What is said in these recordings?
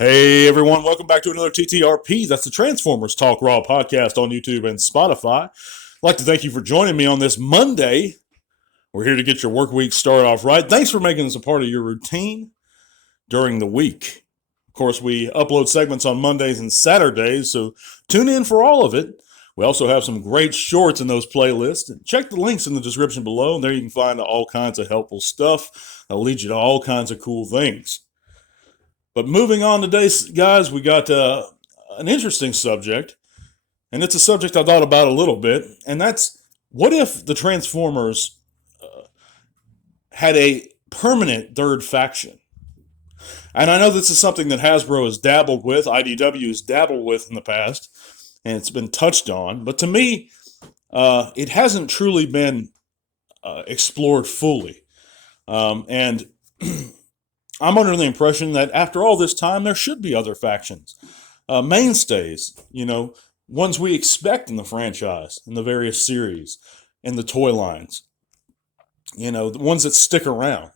Hey everyone, welcome back to another TTRP. That's the Transformers Talk Raw podcast on YouTube and Spotify. I'd like to thank you for joining me on this Monday. We're here to get your work week started off right. Thanks for making this a part of your routine during the week. Of course, we upload segments on Mondays and Saturdays, so tune in for all of it. We also have some great shorts in those playlists. Check the links in the description below, and there you can find all kinds of helpful stuff that'll lead you to all kinds of cool things. But moving on today, guys, we got an interesting subject, and it's a subject I thought about a little bit, and that's what if the Transformers had a permanent third faction? And I know this is something that Hasbro has dabbled with, IDW has dabbled with in the past, and it's been touched on, but to me, it hasn't truly been explored fully. And I'm under the impression that after all this time, there should be other factions. Mainstays, ones we expect in the franchise, in the various series, in the toy lines. The ones that stick around.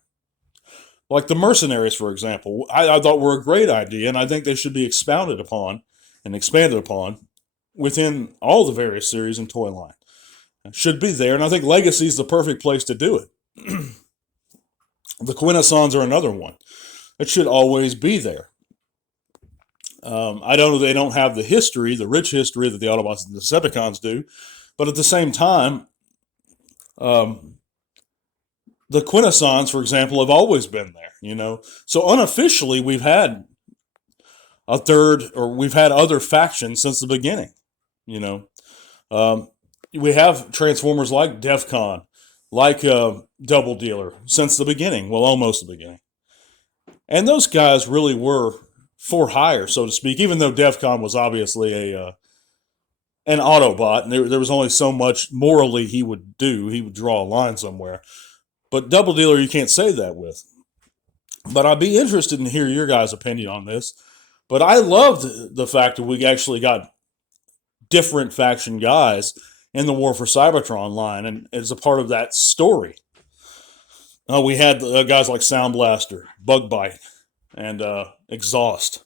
Like the Mercenaries, for example, I thought were a great idea, and I think they should be expounded upon and expanded upon within all the various series and toy line. It should be there, and I think Legacy is the perfect place to do it. The Quintessons are another one. It should always be there. I know they don't have the rich history that the Autobots and the Decepticons do, but at the same time, the Quintessons, for example, have always been there, So unofficially, we've had we've had other factions since the beginning, We have Transformers like DEFCON, like Double Dealer since the beginning, well, almost the beginning. And those guys really were for hire, so to speak, even though DEFCON was obviously an Autobot, and there was only so much morally he would do. He would draw a line somewhere. But Double Dealer, you can't say that with. But I'd be interested in hearing your guys' opinion on this. But I loved the fact that we actually got different faction guys in the War for Cybertron line, and as a part of that story. We had guys like Sound Blaster, Bug Bite, and Exhaust.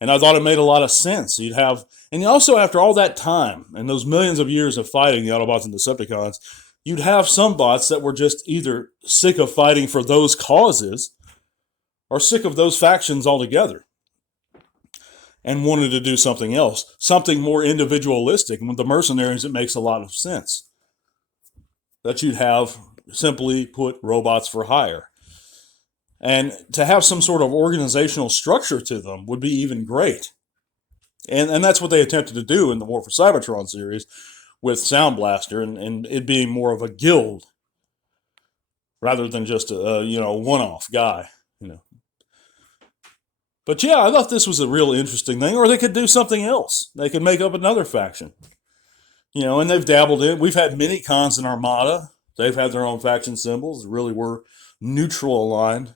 And I thought it made a lot of sense. And also after all that time, and those millions of years of fighting the Autobots and Decepticons, you'd have some bots that were just either sick of fighting for those causes, or sick of those factions altogether, and wanted to do something else, something more individualistic. And with the Mercenaries, it makes a lot of sense that you'd have, simply put, robots for hire. And to have some sort of organizational structure to them would be even great. And that's what they attempted to do in the War for Cybertron series with Sound Blaster, and it being more of a guild rather than just a one-off guy. But yeah, I thought this was a real interesting thing. Or they could do something else. They could make up another faction. And they've dabbled in. We've had mini cons in Armada. They've had their own faction symbols. Really were neutral aligned.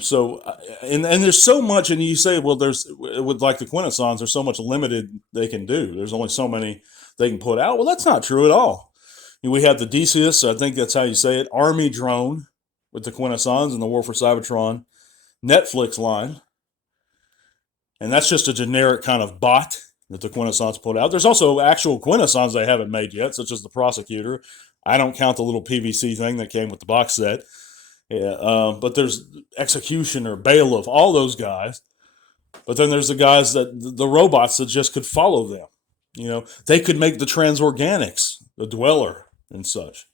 So, and there's so much, and you say, well, with like the Quintessons, there's so much limited they can do. There's only so many they can put out. Well, that's not true at all. We have the Decius, I think that's how you say it, Army Drone with the Quintessons and the War for Cybertron Netflix line. And that's just a generic kind of bot that the Quintessons put out. There's also actual Quintessons they haven't made yet, such as the Prosecutor. I don't count the little PVC thing that came with the box set. But there's Executioner, Bailiff, all those guys. But then there's the guys the robots that just could follow them. They could make the Transorganics, the Dweller, and such.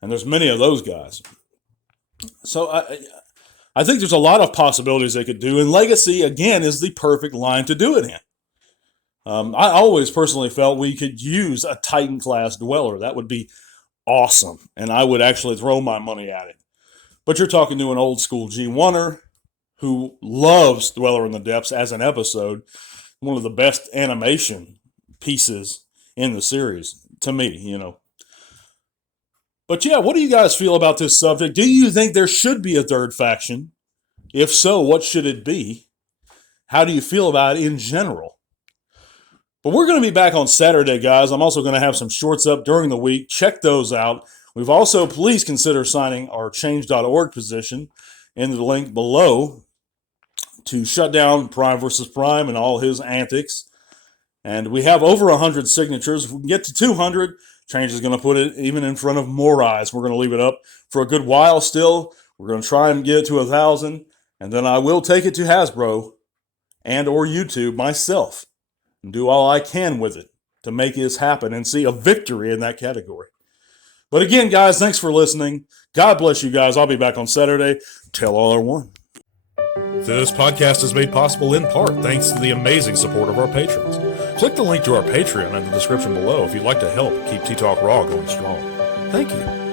And there's many of those guys. So I think there's a lot of possibilities they could do. And Legacy, again, is the perfect line to do it in. I always personally felt we could use a Titan-class Dweller. That would be awesome. And I would actually throw my money at it. But you're talking to an old-school G1er who loves Dweller in the Depths as an episode. One of the best animation pieces in the series, to me, But yeah, what do you guys feel about this subject? Do you think there should be a third faction? If so, what should it be? How do you feel about it in general? But we're going to be back on Saturday, guys. I'm also going to have some shorts up during the week. Check those out. We've also, please consider signing our change.org position in the link below to shut down Prime versus Prime and all his antics. And we have over 100 signatures. If we can get to 200, Change is going to put it even in front of more eyes. We're going to leave it up for a good while still. We're going to try and get it to 1,000. And then I will take it to Hasbro and or YouTube myself and do all I can with it to make this happen and see a victory in that category. But again, guys, thanks for listening. God bless you guys. I'll be back on Saturday. Tell all are one. This podcast is made possible in part thanks to the amazing support of our patrons. Click the link to our Patreon in the description below if you'd like to help keep T-Talk Raw going strong. Thank you.